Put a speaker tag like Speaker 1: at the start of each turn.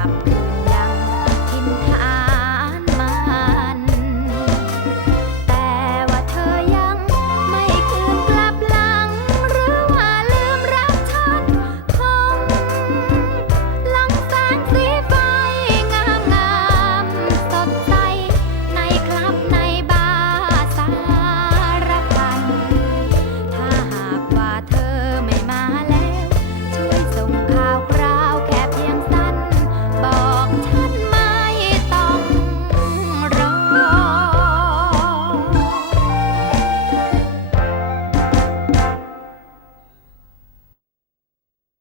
Speaker 1: WhatsApp.